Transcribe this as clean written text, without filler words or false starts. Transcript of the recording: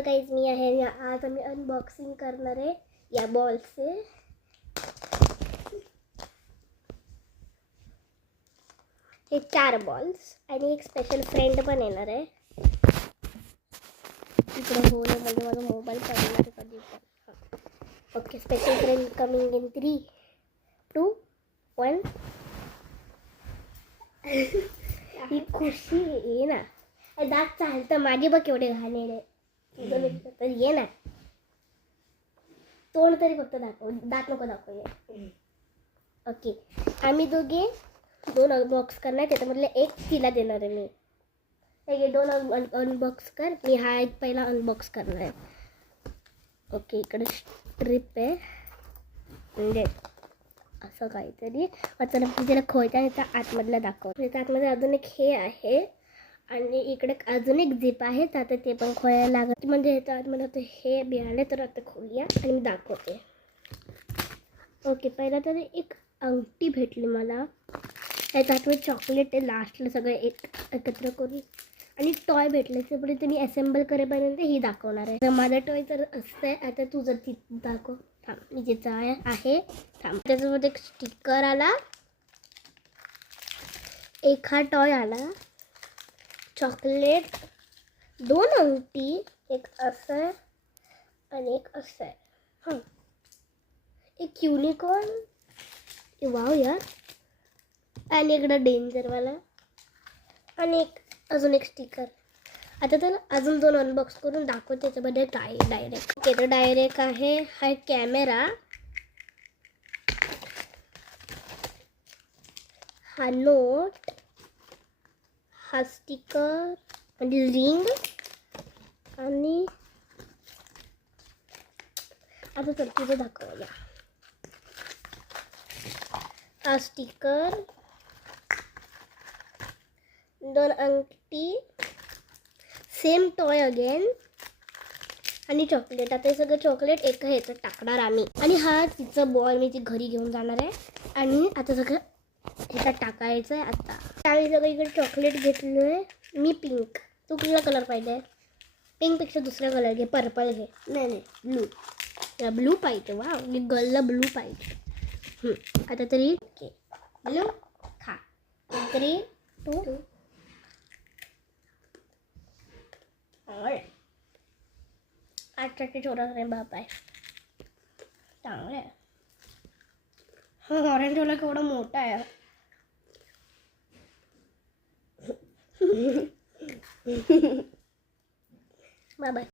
Hello guys, मी आहे. आज आम्ही अनबॉक्सिंग करणार आहे या बॉल्सचे. हे 4 बॉल्स आणि एक स्पेशल फ्रेंड पण येणार आहे. इकडे हो म्हणजे माझा मोबाईल पडणार कधी पण. Okay, special friend coming in 3, 2, 1. ही खुशी आहे ना. दात चालतं माझे बघ केवढे घाणेरडे. तर ये ना, तोंड तरी फक्त दाखव, दात नको दाखव. ओके, आम्ही दोघे 2 अनबॉक्स करणार. त्याच्यामधले एक तिला देणार आहे मी. हे 2 अनबॉक्स कर. मी हा एक पहिला अनबॉक्स करणार आहे. ओके, इकडे स्ट्रिप आहे म्हणजे असं काहीतरी. चला तिला खोयच्या त्याचा आतमधला दाखव. त्याच्या आतमध्ये अजून एक हे आहे आणि इकडे अजून एक झिप आहे. तर आता ते पण खोयायला लागत. म्हणजे ह्याच्या आतमध्ये आता हे मिळाले. तर आता खोलूया आणि मी दाखवते. ओके, पहिला तर एक अंगठी भेटली मला. त्याच्या आतमध्ये चॉकलेट आहे लास्टला सगळं एकत्र करून. आणि टॉय भेटले. त्यापुढे तुम्ही असेंबल करेपर्यंत ही दाखवणार आहे. तर माझा टॉय तर असतं आहे. आता तू जर ती दाखव. थांब, मी जिचा आहे थांब. त्याच्यामध्ये एक स्टिकर आला, एक हा टॉय आला, चॉकलेट, 2 अंगठी, एक असं आहे आणि एक असं आहे. हां, एक युनिकॉर्न, वाव यार. आणि इकडं डेंजरवाला आणि अजून एक स्टिकर. आता तर अजून 2 अनबॉक्स करून दाखवते. त्याच्यामध्ये डायरेक्ट ओके. तर डायरेक्ट आहे हा कॅमेरा, हा नोट, हा स्टिकर म्हणजे रिंग. आणि आता तर तिथं दाखवूया. हा स्टिकर, 2 अंगठी, सेम टॉय अगेन आणि चॉकलेट. आता हे सगळं चॉकलेट एका ह्याच्यात टाकणार आम्ही. आणि हा तिचं बॉल मी ती घरी घेऊन जाणार आहे. आणि आता सगळं ह्याच्यात टाकायचं आहे. आता आम्ही सगळं इकडे चॉकलेट घेतलं आहे. मी पिंक. तू कुठला कलर पाहिजे? पिंकपेक्षा दुसरा कलर घे, पर्पल घे. नाही ब्लू. ब्लू पाहिजे. वा, मी गर्लला ब्लू पाहिजे. आता तरी ओके, ब्लू खा. 3, 2. आजचा छोटासा बाप आहे. चांगलं आहे. ऑरेंज वाला केवढा मोठा आहे. Bye bye.